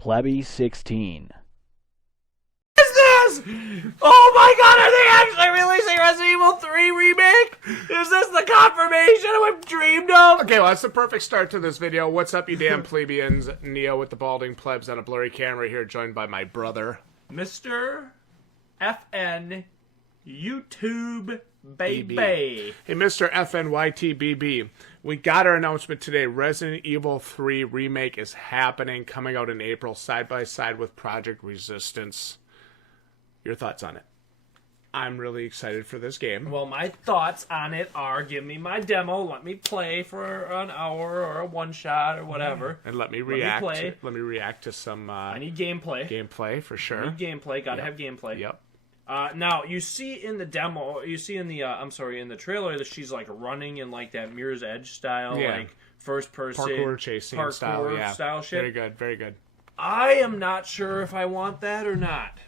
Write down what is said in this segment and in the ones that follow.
Plebby 16. Is this? Oh my god, are they actually releasing Resident Evil 3 Remake? Is this the confirmation we've dreamed of? Okay, well, that's the perfect start to this video. What's up, you damn plebeians? Neo with the balding plebs on a blurry camera here, joined by my brother, Mr. FN YouTube Baby. Hey, Mr. FNYTBB. We got our announcement today. Resident Evil 3 Remake is happening, coming out in April, side by side with Project Resistance. Your thoughts on it? I'm really excited for this game. Well, my thoughts on it are, give me my demo, let me play for an hour or a one-shot or whatever. And let me react to some I need gameplay. Gameplay, for sure. I need gameplay, gotta have gameplay. Yep. Now, you see in the demo, you see in the, in the trailer that she's, like, running in, like, that Mirror's Edge style, like, first-person parkour chasing style shit. Very good, very good. I am not sure if I want that or not.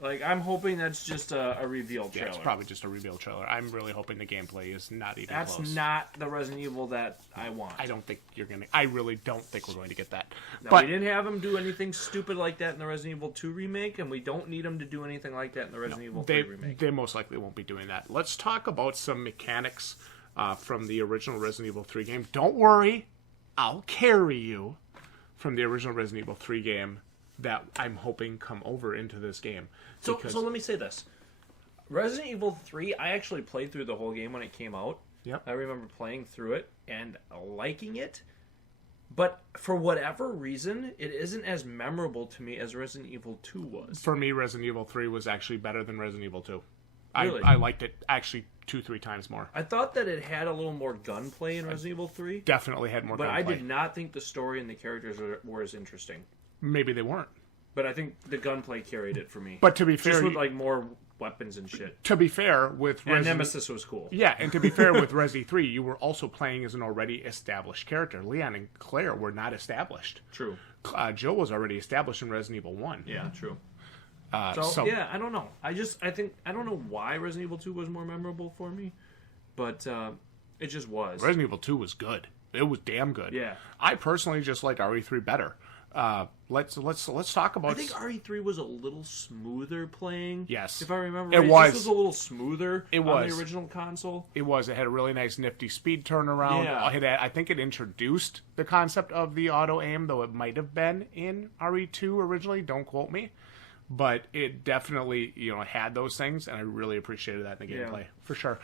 Like, I'm hoping that's just a reveal trailer. Yeah, it's probably just a reveal trailer. I'm really hoping the gameplay is not even close. That's not the Resident Evil that I want. I don't think you're going to... I really don't think we're going to get that. No, but we didn't have him do anything stupid like that in the Resident Evil 2 remake, and we don't need him to do anything like that in the Resident Evil 3 remake. They most likely won't be doing that. Let's talk about some mechanics from the original Resident Evil 3 game. Don't worry, I'll carry you from the original Resident Evil 3 game that I'm hoping come over into this game. So let me say this. Resident Evil 3, I actually played through the whole game when it came out. Yep. I remember playing through it and liking it. But for whatever reason, it isn't as memorable to me as Resident Evil 2 was. For me, Resident Evil 3 was actually better than Resident Evil 2. Really? I liked it actually 2-3 times more. I thought that it had a little more gunplay in Resident Evil 3. Definitely had more gunplay. But I did not think the story and the characters were as interesting. Maybe they weren't. But I think the gunplay carried it for me. But to be fair, just with like more weapons and shit. To be fair, with Nemesis was cool. Yeah, and to be fair, with Resi 3, you were also playing as an already established character. Leon and Claire were not established. True. Jill was already established in Resident Evil 1. Yeah, true. So yeah, I don't know. I don't know why Resident Evil 2 was more memorable for me, but it just was. Resident Evil 2 was good. It was damn good. Yeah. I personally just like RE3 better. Let's talk about. I think RE3 was a little smoother playing. Yes, if I remember, it was. This was a little smoother. It was on the original console. It was. It had a really nice, nifty speed turnaround. Yeah. I think it introduced the concept of the auto aim, though it might have been in RE2 originally. Don't quote me. But it definitely, had those things, and I really appreciated that in the gameplay. For sure.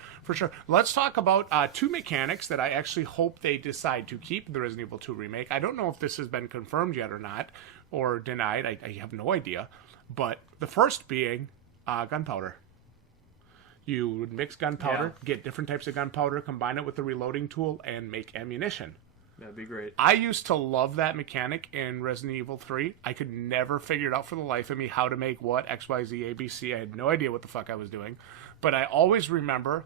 Let's talk about two mechanics that I actually hope they decide to keep in the Resident Evil 2 remake. I don't know if this has been confirmed yet or not, or denied. I have no idea. But the first being gunpowder. You would mix gunpowder, get different types of gunpowder, combine it with the reloading tool, and make ammunition. That'd be great. I used to love that mechanic in Resident Evil 3. I could never figure it out for the life of me how to make what, X, Y, Z, A, B, C. I had no idea what the fuck I was doing. But I always remember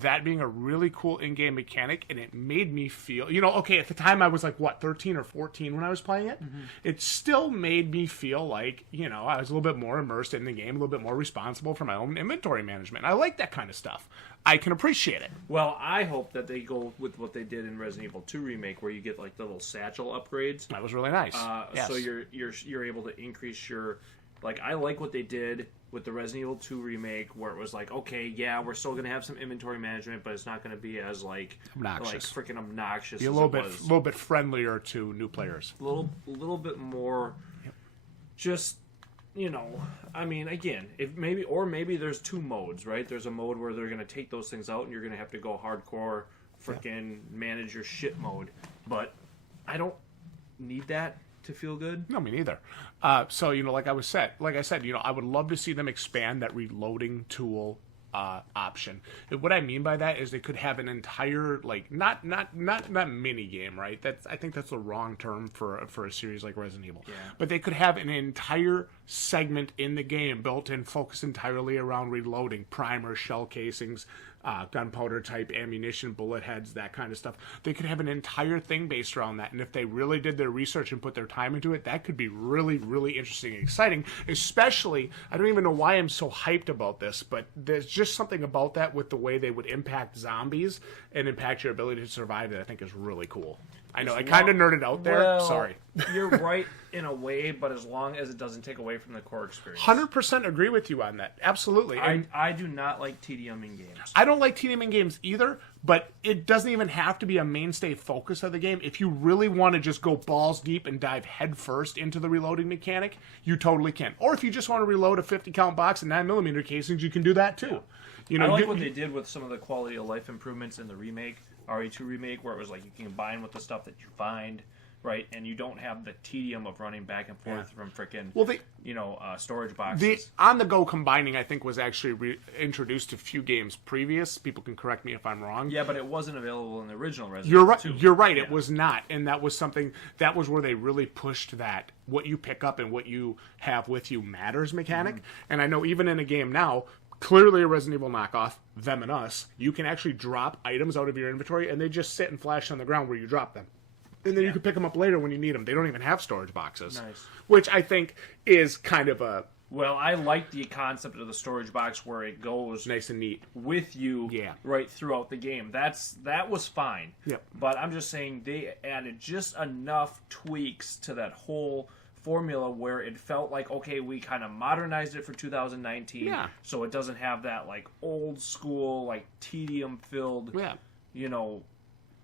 that being a really cool in-game mechanic, and it made me feel... okay, at the time I was like, 13 or 14 when I was playing it? Mm-hmm. It still made me feel like, I was a little bit more immersed in the game, a little bit more responsible for my own inventory management. I like that kind of stuff. I can appreciate it. Well, I hope that they go with what they did in Resident Evil 2 Remake, where you get like the little satchel upgrades. That was really nice. Yes. So you're able to increase your... Like, I like what they did with the Resident Evil 2 Remake, where it was like, okay, yeah, we're still going to have some inventory management, but it's not going to be as, like... obnoxious. Like, freaking obnoxious. Be a little bit friendlier to new players. A little bit more... Yep. Just... I mean, again, maybe there's two modes, right? There's a mode where they're going to take those things out, and you're going to have to go hardcore, freaking manage your shit mode. But I don't need that to feel good. No, me neither. So, like I said, I would love to see them expand that reloading tool option. What I mean by that is they could have an entire, like, not mini game, right? I think that's the wrong term for a series like Resident Evil. Yeah. But they could have an entire segment in the game built in, focused entirely around reloading, primers, shell casings, gunpowder type ammunition, bullet heads, that kind of stuff. They could have an entire thing based around that, and if they really did their research and put their time into it, that could be really, really interesting and exciting. Especially, I don't even know why I'm so hyped about this, but there's just something about that with the way they would impact zombies and impact your ability to survive that I think is really cool. I know, I kind of nerded out there. Well, Sorry. You're right in a way, but as long as it doesn't take away from the core experience. 100% agree with you on that. Absolutely. I do not like tedium in games. I don't like tedium in games either, but it doesn't even have to be a mainstay focus of the game. If you really want to just go balls deep and dive headfirst into the reloading mechanic, you totally can. Or if you just want to reload a 50 count box and 9mm casings, you can do that too. I like what they did with some of the quality of life improvements in the remake, RE2 remake, where it was like you can combine with the stuff that you find, right? And you don't have the tedium of running back and forth from frickin' storage boxes. The on-the-go combining, I think, was actually introduced a few games previous. People can correct me if I'm wrong. Yeah, but it wasn't available in the original Resident You're right. 2. You're right. Yeah. It was not, and that was something that was where they really pushed that what you pick up and what you have with you matters mechanic. And I know even in a game now, clearly a Resident Evil knockoff, Them and Us, you can actually drop items out of your inventory and they just sit and flash on the ground where you drop them. And then you can pick them up later when you need them. They don't even have storage boxes. Nice. Which I think is kind of a... Well, I like the concept of the storage box where it goes... nice and neat. ...with you right throughout the game. That was fine. Yep. But I'm just saying they added just enough tweaks to that whole formula where it felt like, okay, we kind of modernized it for 2019, so it doesn't have that like old school, like tedium filled,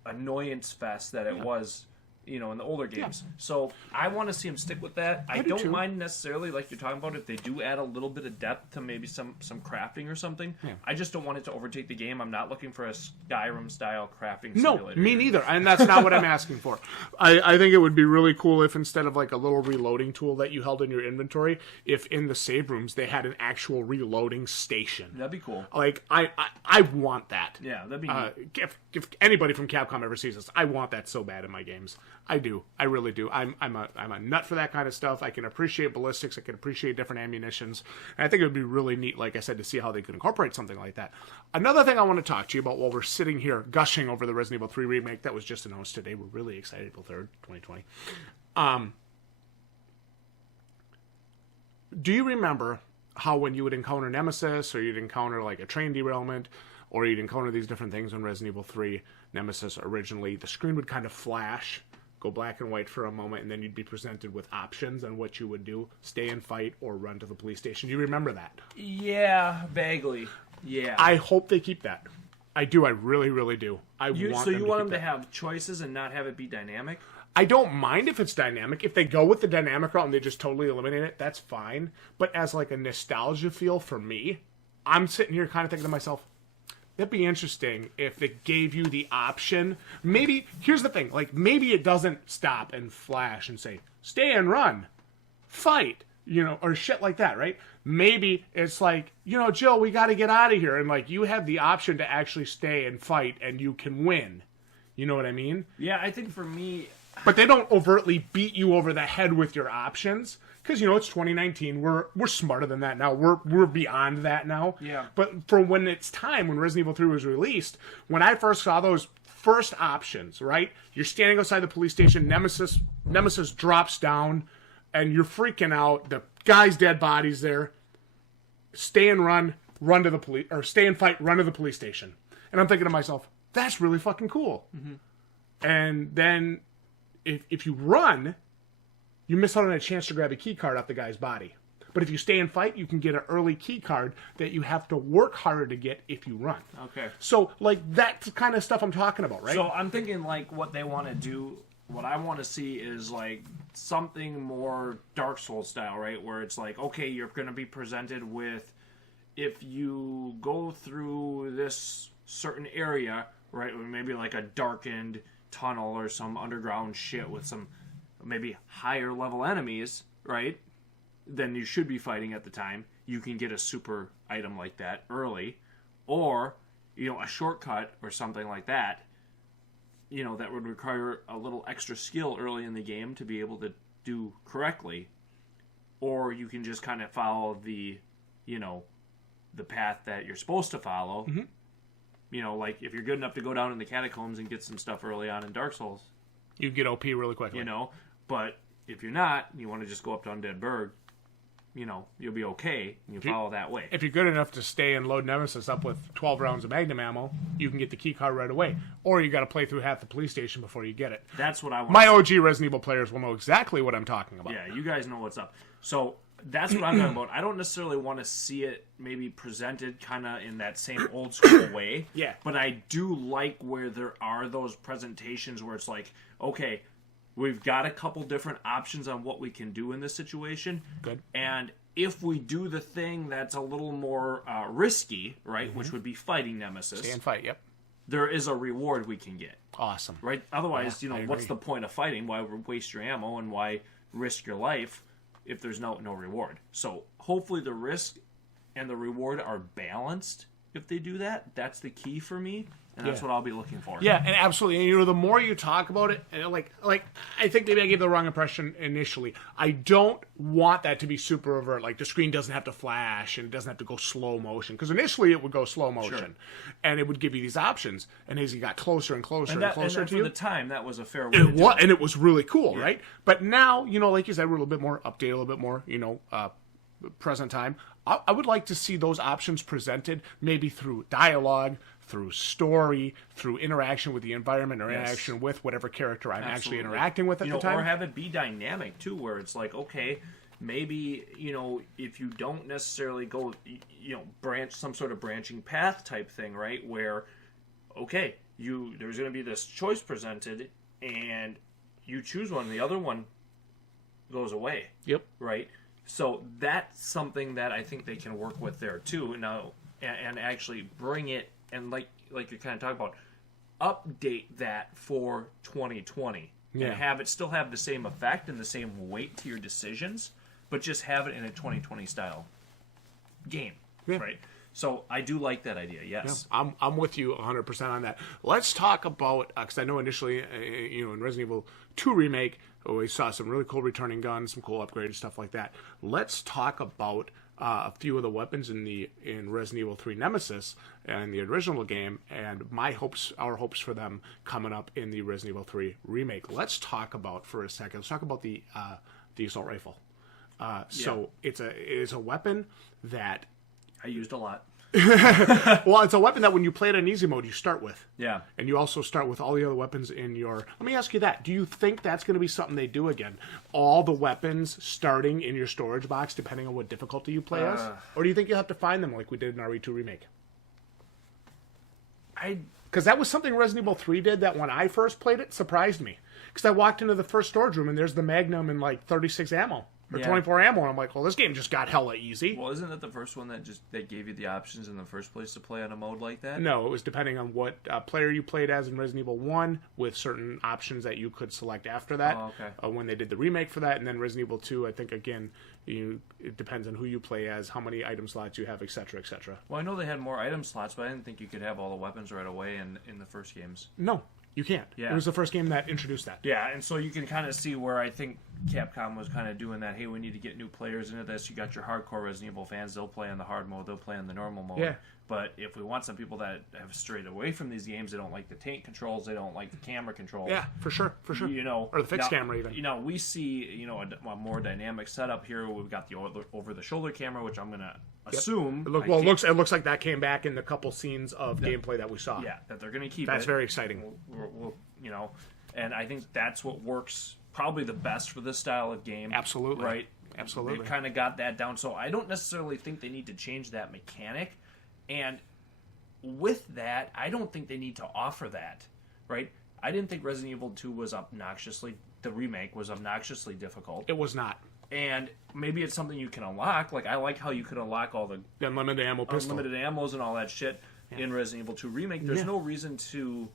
annoyance fest that it was, in the older games. So I want to see them stick with that. I don't mind necessarily, like you're talking about, if they do add a little bit of depth to maybe some crafting or something. I just don't want it to overtake the game. I'm not looking for a Skyrim style crafting simulator. No, me neither, and that's not what I'm asking for. I think it would be really cool if instead of like a little reloading tool that you held in your inventory, if in the save rooms they had an actual reloading station. That'd be cool. Like I want that. Yeah, that'd be neat. If anybody from Capcom ever sees this, I want that so bad in my games. I do. I really do. I'm a nut for that kind of stuff. I can appreciate ballistics. I can appreciate different ammunitions. And I think it would be really neat, like I said, to see how they could incorporate something like that. Another thing I want to talk to you about while we're sitting here gushing over the Resident Evil 3 remake that was just announced today. We're really excited. April 3rd, 2020. Do you remember how when you would encounter Nemesis or you'd encounter like a train derailment or you'd encounter these different things in Resident Evil 3 Nemesis originally, the screen would kind of flash, go black and white for a moment, and then you'd be presented with options on what you would do: stay and fight or run to the police station. Do you remember that? Yeah, vaguely. Yeah. I hope they keep that. I do. I really, really do. You want them to have choices and not have it be dynamic? I don't mind if it's dynamic. If they go with the dynamic route and they just totally eliminate it, that's fine. But as like a nostalgia feel for me, I'm sitting here kind of thinking to myself, that'd be interesting if it gave you the option. Maybe, here's the thing, like maybe it doesn't stop and flash and say, stay and run, fight, or shit like that, right? Maybe it's like, Jill, we got to get out of here. And like, you have the option to actually stay and fight and you can win. You know what I mean? Yeah, I think for me... But they don't overtly beat you over the head with your options. Because, it's 2019. We're smarter than that now. We're beyond that now. Yeah. But for when it's time, when Resident Evil 3 was released, when I first saw those first options, right? You're standing outside the police station, Nemesis drops down, and you're freaking out. The guy's dead body's there. Stay and run to the police, or stay and fight, run to the police station. And I'm thinking to myself, that's really fucking cool. Mm-hmm. And then if you run, you miss out on a chance to grab a key card off the guy's body. But if you stay and fight, you can get an early key card that you have to work harder to get if you run. Okay. So, like, that's the kind of stuff I'm talking about, right? So I'm thinking, like, what they want to do, what I want to see is, like, something more Dark Souls style, right? Where it's like, okay, you're going to be presented with, if you go through this certain area, right, maybe like a darkened tunnel or some underground shit with some maybe higher level enemies, right, than you should be fighting at the time, you can get a super item like that early, or a shortcut or something like that, that would require a little extra skill early in the game to be able to do correctly, or you can just kind of follow the the path that you're supposed to follow. Mm-hmm. Like if you're good enough to go down in the catacombs and get some stuff early on in Dark Souls, you get OP really quickly. But if you're not, you want to just go up to Undead Burg, you'll be okay. And you follow that way. If you're good enough to stay and load Nemesis up with 12 rounds of Magnum ammo, you can get the key card right away. Or you got to play through half the police station before you get it. That's what I want. My OG Resident Evil players will know exactly what I'm talking about. Yeah, you guys know what's up. So that's what I'm talking about. I don't necessarily want to see it maybe presented kind of in that same old school way. Yeah. But I do like where there are those presentations where it's like, okay, we've got a couple different options on what we can do in this situation. Good. And if we do the thing that's a little more risky, right, which would be fighting Nemesis. Stay and fight, yep. There is a reward we can get. Awesome. Right? Otherwise, what's the point of fighting? Why waste your ammo and why risk your life if there's no reward? So hopefully the risk and the reward are balanced if they do that. That's the key for me. And that's what I'll be looking for. Yeah, and absolutely. And the more you talk about it, and like I think maybe I gave the wrong impression initially. I don't want that to be super overt. Like the screen doesn't have to flash and it doesn't have to go slow motion. Because initially it would go slow motion, and it would give you these options. And as you got closer and closer and closer to you, for the time, that was a fair way. And it was really cool, right? But now, like you said, we're a little bit more updated, a little bit more, present time. I would like to see those options presented maybe through dialogue, through story, through interaction with the environment or interaction with whatever character I'm actually interacting with at the time. Or have it be dynamic, too, where it's like, okay, maybe, if you don't necessarily go, branch some sort of branching path type thing, right, where, okay, there's going to be this choice presented, and you choose one, and the other one goes away. Yep. Right? So that's something that I think they can work with there, too, now, and actually bring it, and like you're kind of talking about, update that for 2020 and have it still have the same effect and the same weight to your decisions, but just have it in a 2020 style game, right? So I do like that idea. Yes, I'm with you 100% on that. Let's talk about because I know initially, in Resident Evil 2 Remake, we saw some really cool returning guns, some cool upgraded stuff like that. Let's talk about a few of the weapons in Resident Evil 3 Nemesis and the original game, and our hopes for them coming up in the Resident Evil 3 Remake. Let's talk about for a second. Let's talk about the assault rifle. So it is a weapon that I used a lot. Well, it's a weapon that when you play it in easy mode, you start with. Yeah. And you also start with all the other weapons in your... Let me ask you that. Do you think that's going to be something they do again? All the weapons starting in your storage box, depending on what difficulty you play as? Or do you think you'll have to find them like we did in RE2 Remake? Because that was something Resident Evil 3 did that when I first played it, surprised me. Because I walked into the first storage room and there's the Magnum and like 36 ammo. Or 24 ammo, and I'm like, well, this game just got hella easy. Well, isn't that the first one that gave you the options in the first place to play on a mode like that? No, it was depending on what player you played as in Resident Evil 1, with certain options that you could select after that. Oh, okay. When they did the remake for that, and then Resident Evil 2, I think, again, it depends on who you play as, how many item slots you have, etc., etc. Well, I know they had more item slots, but I didn't think you could have all the weapons right away in the first games. No. You can't. Yeah. It was the first game that introduced that. Yeah, and so you can kind of see where I think Capcom was kind of doing that. Hey, we need to get new players into this. You got your hardcore Resident Evil fans. They'll play on the hard mode. They'll play on the normal mode. Yeah. But if we want some people that have strayed away from these games, they don't like the tank controls. They don't like the camera controls. Yeah, for sure. Or the fixed camera even. We see, a more dynamic setup here. We've got the over-the-shoulder camera, which I'm going to assume... It looks like that came back in the couple scenes of gameplay that we saw. Yeah, that they're going to keep That's very exciting. And I think that's what works probably the best for this style of game. Absolutely. Right? Absolutely. They've kind of got that down. So I don't necessarily think they need to change that mechanic. And with that, I don't think they need to offer that. Right? I didn't think Resident Evil 2 was the remake was obnoxiously difficult. It was not. And maybe it's something you can unlock. Like, I like how you could unlock all the unlimited ammo pistol. Unlimited ammos and all that shit in Resident Evil 2 Remake. There's no reason to...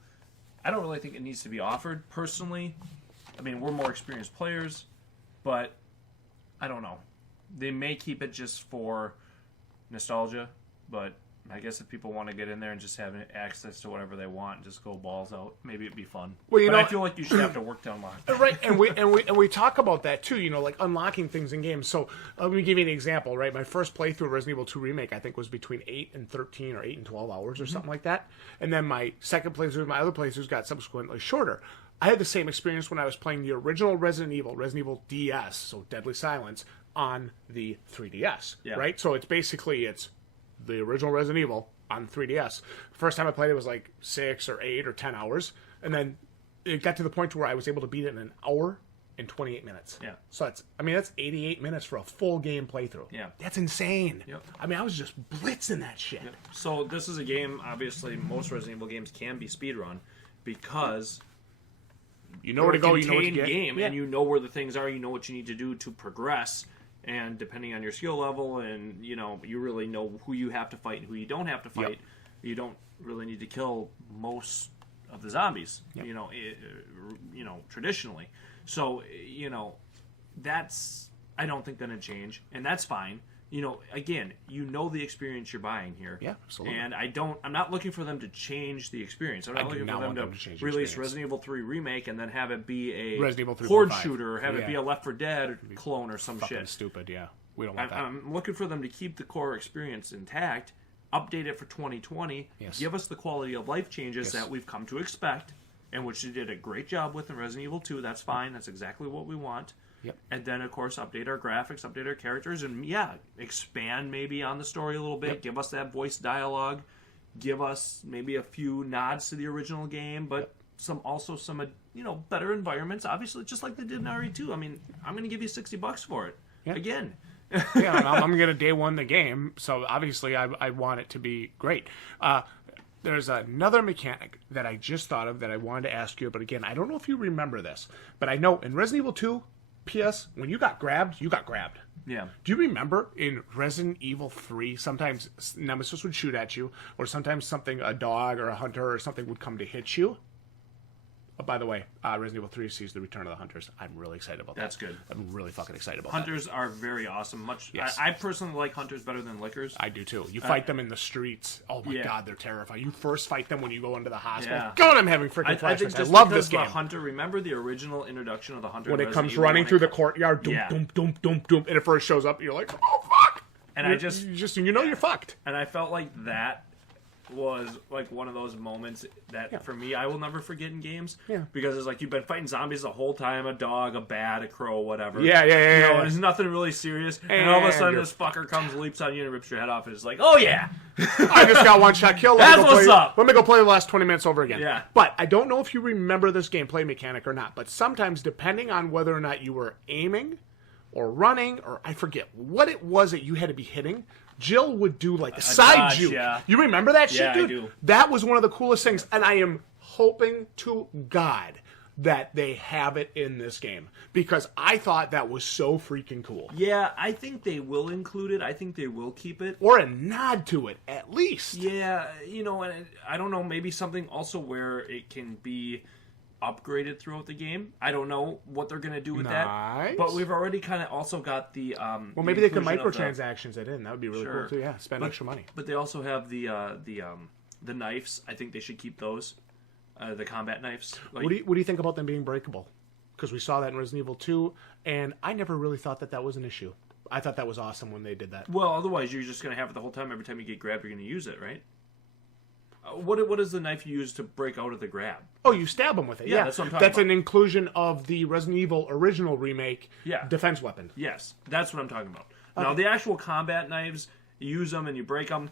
I don't really think it needs to be offered, personally. I mean, we're more experienced players, but I don't know. They may keep it just for nostalgia, but I guess if people want to get in there and just have access to whatever they want and just go balls out, maybe it'd be fun. Well, I feel like you should have to work to unlock that. Right, and we talk about that too, like unlocking things in games. So let me give you an example, right? My first playthrough of Resident Evil 2 Remake, I think, was between 8 and 13 or 8 and 12 hours or something like that. And then my second playthrough, my other playthroughs got subsequently shorter. I had the same experience when I was playing the original Resident Evil DS, so Deadly Silence, on the 3DS, right? So it's the original Resident Evil on 3DS. First time I played it was like 6 or 8 or 10 hours, and then it got to the point where I was able to beat it in an hour and 28 minutes. Yeah. So that's 88 minutes for a full game playthrough. Yeah. That's insane. Yep. I mean, I was just blitzing that shit. Yep. So this is a game, obviously, most Resident Evil games can be speedrun because you know where to go, you know what to get. Game, and you know where the things are, you know what you need to do to progress, and depending on your skill level, and you really know who you have to fight and who you don't have to fight. You don't really need to kill most of the zombies, traditionally. So, that's, I don't think going to change, and that's fine. Again, the experience you're buying here. Yeah, absolutely. And I'm not looking for them to change the experience. I'm not looking for them to release Resident Evil 3 Remake and then have it be a Resident Evil 3 horde shooter, or have it be a Left 4 Dead clone or some shit. Stupid, yeah. We don't want that. I'm looking for them to keep the core experience intact, update it for 2020, give us the quality of life changes that we've come to expect, and which they did a great job with in Resident Evil 2. That's fine. That's exactly what we want. Yep. And then, of course, update our graphics, update our characters, and expand maybe on the story a little bit. Yep. Give us that voice dialogue. Give us maybe a few nods to the original game, but some better environments. Obviously, just like they did in RE2. I mean, I'm going to give you $60 for it. Yep. Again. I'm going to day one the game, so obviously I want it to be great. There's another mechanic that I just thought of that I wanted to ask you, but again, I don't know if you remember this, but I know in Resident Evil 2, PS, when you got grabbed, you got grabbed. Yeah. Do you remember in Resident Evil 3, sometimes Nemesis would shoot at you, or sometimes a dog or a hunter or something would come to hit you? Oh, by the way, Resident Evil 3 sees the return of the hunters. I'm really excited about that. That's good. I'm really fucking excited about hunters that. Hunters are very awesome. I personally like hunters better than lickers. I do too. You fight them in the streets. Oh my god, they're terrifying. You first fight them when you go into the hospital. Yeah. God, I'm having freaking flashbacks. I love this game. The hunter, remember the original introduction of the hunter? When it comes running through the courtyard, doom, doom, doom, doom, doom, and it first shows up, you're like, oh fuck! And you're fucked. And I felt like that was like one of those moments that for me I will never forget in games. Yeah. Because it's like you've been fighting zombies the whole time, a dog, a bat, a crow, whatever. Yeah. There's nothing really serious. And all of a sudden this fucker comes, leaps on you and rips your head off, and it's like, oh yeah. I just got one shot kill. That's what's up. Let me go play the last 20 minutes over again. Yeah. But I don't know if you remember this gameplay mechanic or not, but sometimes depending on whether or not you were aiming or running, or I forget what it was that you had to be hitting, Jill would do like a side juke. Yeah. You remember that shit, dude? I do. That was one of the coolest things, and I am hoping to God that they have it in this game, because I thought that was so freaking cool. Yeah, I think they will include it. I think they will keep it. Or a nod to it, at least. Yeah, and I don't know, maybe something also where it can be upgraded throughout the game. I don't know what they're going to do with that. But we've already kind of also got the well, maybe they could microtransactions it in. That would be really cool too. Yeah, spend extra money. But they also have the knives. I think they should keep those. The combat knives. What do you think about them being breakable? Because we saw that in Resident Evil 2, and I never really thought that was an issue. I thought that was awesome when they did that. Well, otherwise you're just going to have it the whole time. Every time you get grabbed, you're going to use it, right? What is the knife you use to break out of the grab? Oh, you stab them with it. Yeah, that's what I'm talking about. That's an inclusion of the Resident Evil original remake defense weapon. Yes, that's what I'm talking about. Okay. Now, the actual combat knives, you use them and you break them.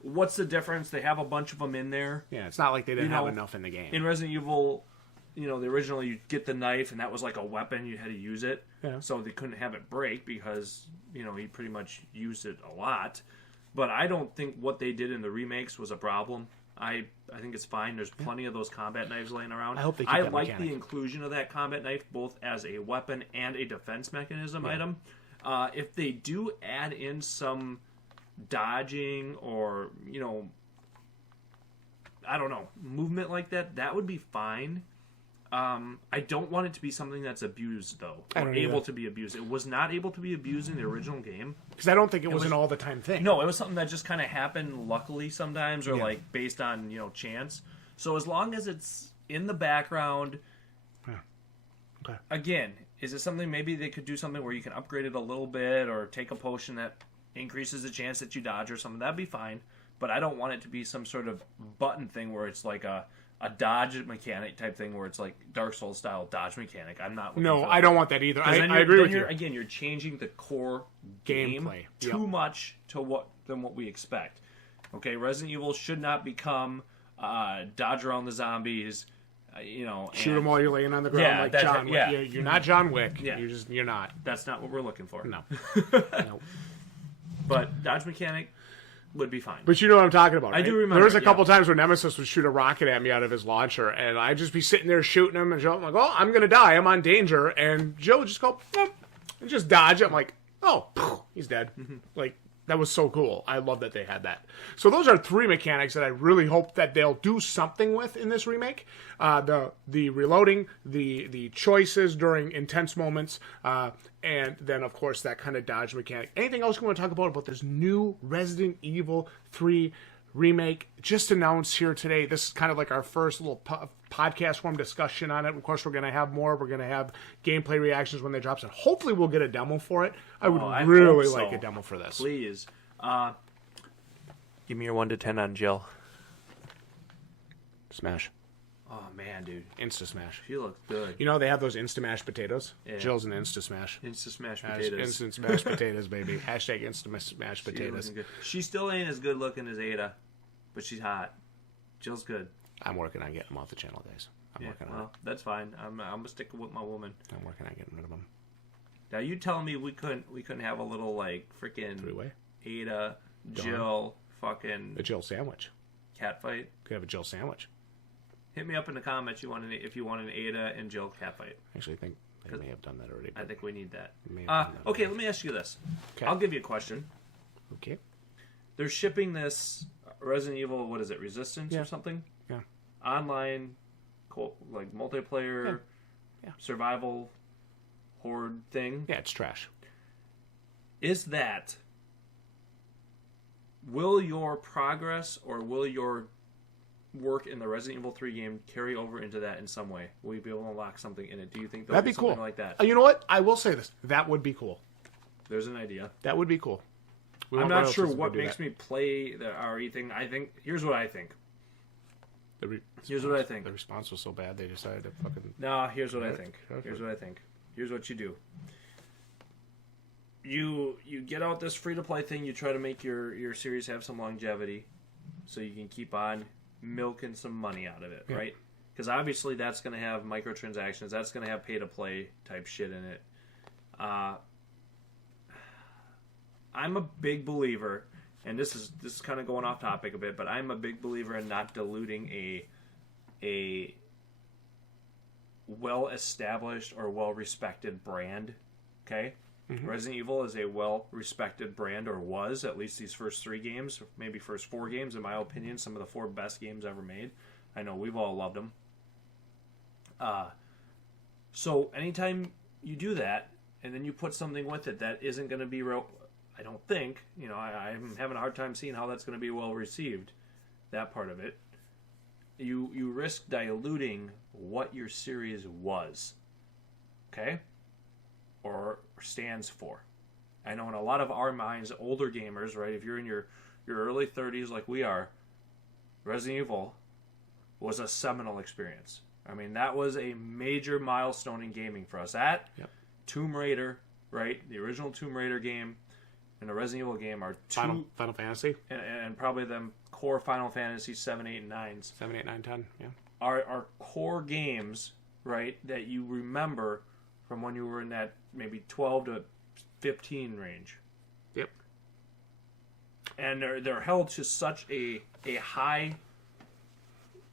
What's the difference? They have a bunch of them in there. Yeah, it's not like they didn't have enough in the game. In Resident Evil, the original, you get the knife, and that was like a weapon. You had to use it. Yeah. So they couldn't have it break because, he pretty much used it a lot. But I don't think what they did in the remakes was a problem. I think it's fine. There's plenty of those combat knives laying around. I hope they keep that like mechanic. The inclusion of that combat knife both as a weapon and a defense mechanism item. If they do add in some dodging or, I don't know, movement like that, that would be fine. I don't want it to be something that's abused, though. Or able to be abused. It was not able to be abused in the original game. Because I don't think it was an all-the-time thing. No, it was something that just kind of happened luckily sometimes, or like based on, chance. So as long as it's in the background, again, is it something maybe they could do something where you can upgrade it a little bit, or take a potion that increases the chance that you dodge or something? That'd be fine. But I don't want it to be some sort of button thing where it's like a a dodge mechanic type thing where it's like Dark Souls style dodge mechanic. I'm not. No, I don't want that either. I agree with you. Again, you're changing the core gameplay too much than what we expect. Okay, Resident Evil should not become dodge around the zombies. Shoot them while you're laying on the ground like John Wick. Yeah. You're not John Wick. Yeah. You're not. That's not what we're looking for. No. No. But dodge mechanic would be fine. But you know what I'm talking about, right? I do remember. There was a couple times where Nemesis would shoot a rocket at me out of his launcher, and I'd just be sitting there shooting him, and Joe, I'm like, oh, I'm going to die. I'm on danger. And Joe would just go, and just dodge. I'm like, oh, he's dead. Mm-hmm. Like, that was so cool. I love that they had that. So those are 3 mechanics that I really hope that they'll do something with in this remake. The reloading, the choices during intense moments, and then, of course, that kind of dodge mechanic. Anything else you want to talk about this new Resident Evil 3 remake just announced here today? This is kind of like our first little podcast form discussion on it. Of course, we're going to have more. We're going to have gameplay reactions when they drop, and hopefully we'll get a demo for it. I would really like a demo for this. Please. Give me your 1 to 10 on Jill. Smash. Oh, man, dude. Insta-smash. She looks good. You know they have those Insta-mash potatoes? Yeah. Jill's an Insta-smash. Insta-smash potatoes. Instant-smash potatoes, baby. Hashtag Insta-smash potatoes. She still ain't as good looking as Ada, but she's hot. Jill's good. I'm working on getting them off the channel, guys. I'm working on it. That's fine. I'm gonna stick with my woman. I'm working on getting rid of them. Now you telling me we couldn't have a little like freaking 3-way Ada, Jill, fucking a Jill sandwich. Cat fight. Could have a Jill sandwich. Hit me up in the comments if you want an Ada and Jill cat fight. Actually, I think they may have done that already. I think we need that. Okay, let me ask you this. Okay. I'll give you a question. Okay. They're shipping this Resident Evil, what is it, Resistance or something? Yeah. Online, like multiplayer, survival, horde thing. Yeah, it's trash. Will your progress or will your work in the Resident Evil 3 game carry over into that in some way? Will you be able to unlock something in it? Do you think there'll be something like that? You know what? I will say this. That would be cool. There's an idea. That would be cool. I'm not sure what makes me play the RE thing. Here's what I think. Here's what I think. The response was so bad they decided to fucking... No, here's what I think. Here's what I think. Here's what you do. You get out this free-to-play thing. You try to make your series have some longevity so you can keep on milking some money out of it, right? Because obviously that's going to have microtransactions. That's going to have pay-to-play type shit in it. I'm a big believer, and this is kind of going off topic a bit, but I'm a big believer in not diluting a well-established or well-respected brand. Okay? Mm-hmm. Resident Evil is a well-respected brand, or was, at least these first 3 games, maybe first 4 games, in my opinion, some of the 4 best games ever made. I know we've all loved them. So anytime you do that, and then you put something with it that isn't going to be real, I don't think, I'm having a hard time seeing how that's going to be well received, that part of it. You risk diluting what your series was, okay? Or stands for. I know in a lot of our minds, older gamers, right, if you're in your early 30s like we are, Resident Evil was a seminal experience. I mean, that was a major milestone in gaming for us. Tomb Raider, right, the original Tomb Raider game and the Resident Evil game are Final Fantasy. And probably them core Final Fantasy 7, 8, and 9s. 7, 8, 9, 10, yeah. Are core games, right, that you remember from when you were in that maybe 12 to 15 range. Yep. And they're held to such a high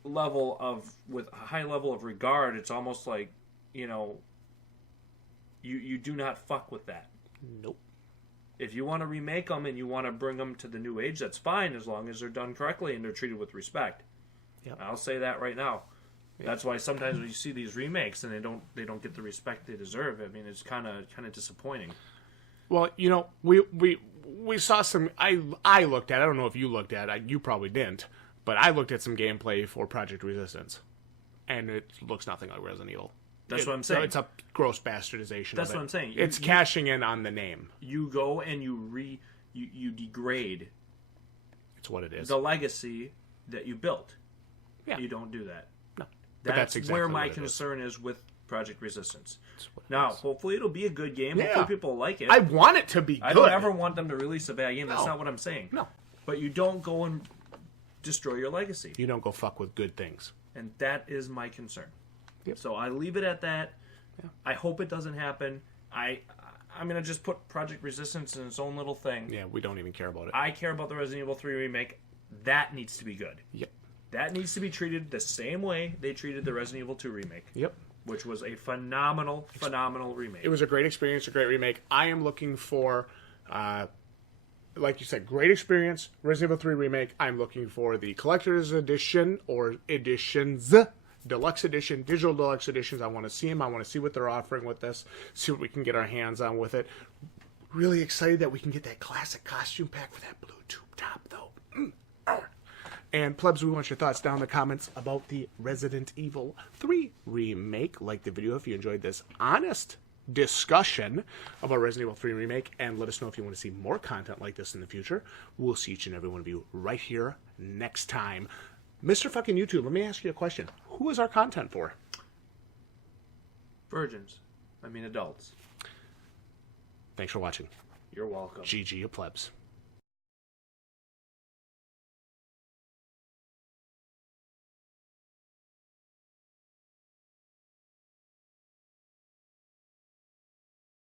level with a high level of regard. It's almost like, you do not fuck with that. Nope. If you want to remake them and you want to bring them to the new age, that's fine as long as they're done correctly and they're treated with respect. Yep. I'll say that right now. Yep. That's why sometimes when you see these remakes and they don't get the respect they deserve, I mean, it's kind of disappointing. Well, we saw some. I looked at. I don't know if you looked at it. You probably didn't, but I looked at some gameplay for Project Resistance, and it looks nothing like Resident Evil. That's what I'm saying. It's a gross bastardization. That's what I'm saying. It's cashing in on the name. You go and you degrade. It's what it is. The legacy that you built. Yeah. You don't do that. That's exactly where my what it concern is with Project Resistance. Now, hopefully it'll be a good game. Yeah. Hopefully people like it. I want it to be good. I don't ever want them to release a bad game. That's No. not what I'm saying. No. But you don't go and destroy your legacy. You don't go fuck with good things. And that is my concern. Yep. So I leave it at that. Yeah. I hope it doesn't happen. I'm going to just put Project Resistance in its own little thing. Yeah, we don't even care about it. I care about the Resident Evil 3 remake. That needs to be good. Yep. That needs to be treated the same way they treated the Resident Evil 2 remake. Yep. Which was a phenomenal remake. It was a great experience, a great remake. I am looking for, like you said, great experience, Resident Evil 3 remake. I'm looking for the collector's edition or editions, deluxe edition, digital deluxe editions. I want to see them. I want to see what they're offering with this, see what we can get our hands on with it. Really excited that we can get that classic costume pack for that blue tube top, though. And Plebs, we want your thoughts down in the comments about the Resident Evil 3 remake. Like the video if you enjoyed this honest discussion about Resident Evil 3 remake, and let us know if you want to see more content like this in the future. We'll see each and every one of you right here next time. Mr. fucking YouTube, let me ask you a question. Who is our content for? Virgins. I mean adults. Thanks for watching. You're welcome. GG, you plebs.